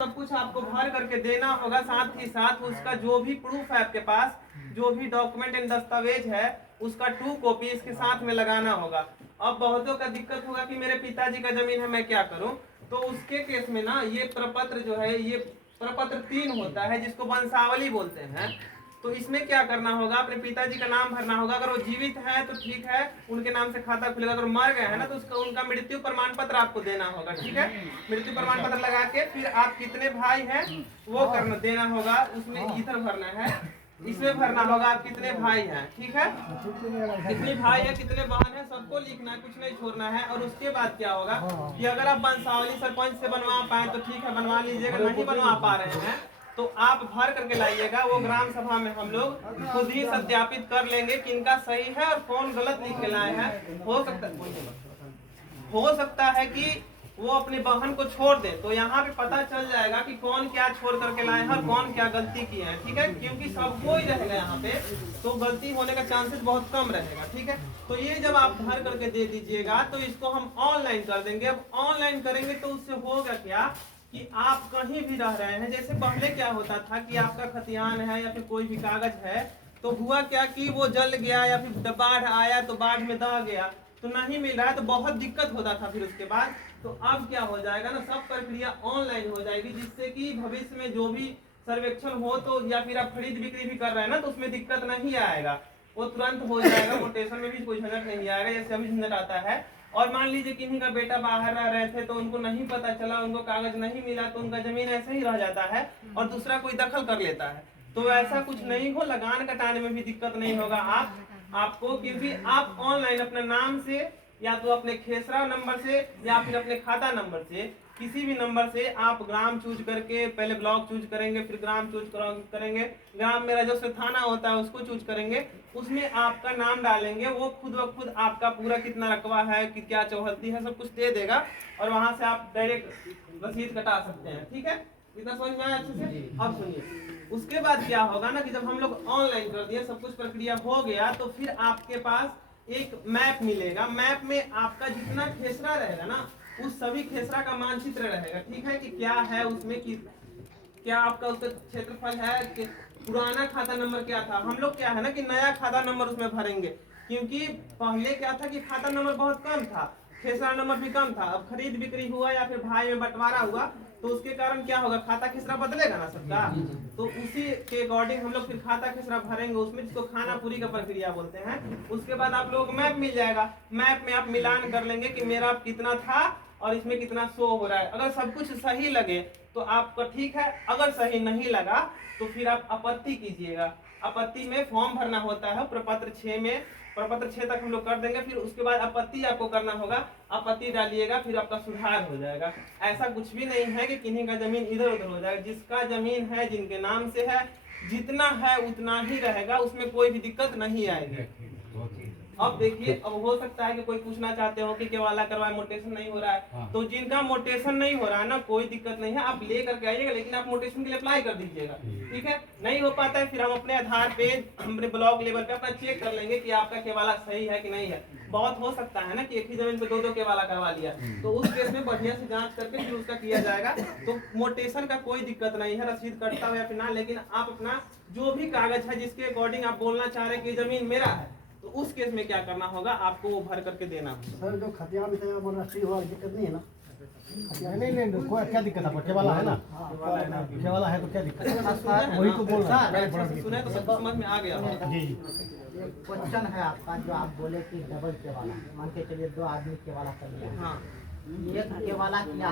सब कुछ आपको भर करके देना होगा। साथ ही साथ उसका जो भी प्रूफ है आपके पास, जो भी डॉक्यूमेंट एंड दस्तावेज है, उसका 2 कॉपी इसके साथ में लगाना होगा। अब बहुतों का दिक्कत होगा कि मेरे पिताजी का जमीन है, मैं क्या करूं? तो उसके केस में ना ये प्रपत्र जो है, ये प्रपत्र 3 होता है जिसको वंशावली बोलते हैं। तो इसमें क्या करना होगा, अपने पिताजी का नाम भरना होगा। अगर वो जीवित है तो ठीक है, उनके नाम से खाता खुलेगा। अगर मर गए हैं ना तो उसका उनका मृत्यु प्रमाण पत्र आपको देना होगा। ठीक है, मृत्यु प्रमाण पत्र लगा के फिर आप कितने भाई हैं वो करना देना होगा। उसमें इधर भरना है, इसमें भरना होगा आप कितने भाई हैं। ठीक है, कितने भाई है कितने बहन है सबको लिखना है, कुछ नहीं छोड़ना है। और उसके बाद क्या होगा कि अगर आप वंशावली सरपंच से बनवा पाए तो ठीक है, बनवा लीजिएगा। नहीं बनवा पा रहे हैं तो आप भर करके लाइएगा। वो ग्राम सभा में हम लोग खुद ही सत्यापित कर लेंगे कि इनका सही है और कौन गलत लिख के लाए हैं। हो सकता है कि वो अपनी बहन को छोड़ दे, तो यहाँ पे पता चल जाएगा कि कौन क्या छोड़ करके लाए हैं और कौन क्या गलती किए हैं। ठीक है, क्योंकि सबको ही रहेगा यहाँ पे, तो गलती होने का चांसेस बहुत कम रहेगा। ठीक है, तो ये जब आप भर करके दे दीजिएगा तो इसको हम ऑनलाइन कर देंगे। अब ऑनलाइन करेंगे तो उससे होगा क्या कि आप कहीं भी रह रहे हैं। जैसे पहले क्या होता था कि आपका खतियान है या फिर कोई भी कागज है, तो हुआ क्या कि वो जल गया या फिर बाढ़ आया तो बाढ़ में दह गया तो नहीं मिल रहा है, तो बहुत दिक्कत होता था फिर उसके बाद। तो अब क्या हो जाएगा ना, सब प्रक्रिया ऑनलाइन हो जाएगी, जिससे कि भविष्य में जो भी सर्वेक्षण हो तो या फिर आप खरीद बिक्री भी कर रहे हैं ना तो उसमें दिक्कत नहीं आएगा, वो तुरंत हो जाएगा। मोटेशन में भी कोई झंझट नहीं आएगा, जैसे अभी झंझट आता है। और मान लीजिए किन्हीं का बेटा बाहर रह रहे थे तो उनको नहीं पता चला, उनको कागज नहीं मिला, तो उनका जमीन ऐसे ही रह जाता है और दूसरा कोई दखल कर लेता है। तो ऐसा कुछ नहीं हो, लगान कटाने में भी दिक्कत नहीं होगा आपको, क्योंकि आप ऑनलाइन अपने नाम से या तो अपने खेसरा नंबर से या फिर अपने खाता नंबर से, किसी भी नंबर से आप ग्राम चूज करके, पहले ब्लॉक चूज करेंगे फिर ग्राम चूज करेंगे, ग्राम में राजस्व थाना होता है उसको चूज करेंगे, उसमें आपका नाम डालेंगे। वो खुद ब खुद आपका पूरा कितना रकबा है कि क्या चौहद्दी है सब कुछ दे देगा और वहां से आप डायरेक्ट रसीद कटा सकते हैं। ठीक है, इतना समझ में आया अच्छे से? अब सुनिए, उसके बाद क्या होगा ना कि जब हम लोग ऑनलाइन कर दिए, सब कुछ प्रक्रिया हो गया, तो फिर आपके पास एक मैप मिलेगा। मैप में आपका जितना खेसरा रहेगा ना, उस सभी खेसरा का मानचित्र रहेगा। ठीक है, कि क्या है उसमें, कि क्या आपका उसका क्षेत्रफल है, कि पुराना खाता नंबर क्या था। हम लोग क्या है ना कि नया खाता नंबर उसमें भरेंगे, क्योंकि पहले क्या था कि खाता नंबर बहुत कम था, खेसरा नंबर भी कम था। अब खरीद बिक्री हुआ या फिर भाई में बंटवारा हुआ तो उसके कारण क्या होगा, खाता खेसरा बदलेगा ना सबका। तो उसी के अकॉर्डिंग हम लोग फिर खाता खेसरा भरेंगे उसमें, जिसको खाना पूरी का प्रक्रिया बोलते हैं। उसके बाद आप लोगों को मैप मिल जाएगा। मैप में आप मिलान कर लेंगे कि मेरा कितना था और इसमें कितना शो हो रहा है। अगर सब कुछ सही लगे तो आपका ठीक है, अगर सही नहीं लगा तो फिर आप आपत्ति कीजिएगा। आपत्ति में फॉर्म भरना होता है प्रपत्र 6 में, प्रपत्र 6 तक हम लोग कर देंगे। फिर उसके बाद आपत्ति आपको करना होगा, आपत्ति डालिएगा, फिर आपका सुधार हो जाएगा। ऐसा कुछ भी नहीं है कि किन्हीं का जमीन इधर उधर हो जाएगा। जिसका जमीन है, जिनके नाम से है, जितना है उतना ही रहेगा, उसमें कोई भी दिक्कत नहीं आएगी। अब देखिए, अब हो सकता है कि कोई पूछना चाहते हो कि केवाला करवाए, मोटेशन नहीं हो रहा है। तो जिनका मोटेशन नहीं हो रहा है ना, कोई दिक्कत नहीं है, आप ले करके आइएगा, लेकिन आप मोटेशन के लिए अप्लाई कर दीजिएगा। ठीक है, नहीं हो पाता है फिर हम अपने आधार पे, हमने ब्लॉक लेवल पे अपना चेक कर लेंगे कि आपका केवाला सही है कि नहीं है। बहुत हो सकता है ना कि एक ही जमीन पे 2-2 केवाला करवा लिया, तो उस केस में बढ़िया से जांच करके फिर उसका किया जाएगा। तो मोटेशन का कोई दिक्कत नहीं है, रसीद कटता हो या फिर ना, लेकिन आप अपना जो भी कागज है जिसके अकॉर्डिंग आप बोलना चाह रहे हैं कि जमीन मेरा है, तो उस केस में क्या करना होगा, आपको वो भर करके देना होगा। सर जो खतियान से रजिस्ट्री हुआ दिक्कत नहीं है ना? नहीं कोई क्या दिक्कत है, पट्टे वाला है ना, पट्टे वाला है तो क्या दिक्कत है, वही तो बोल रहा है। सुने तो सब समझ में आ गया। जी क्वेश्चन है आपका, जो आप बोले कि डबल के वाला, मान के चलिए 2 आदमी के वाला कर लिया। हाँ, एक के वाला किया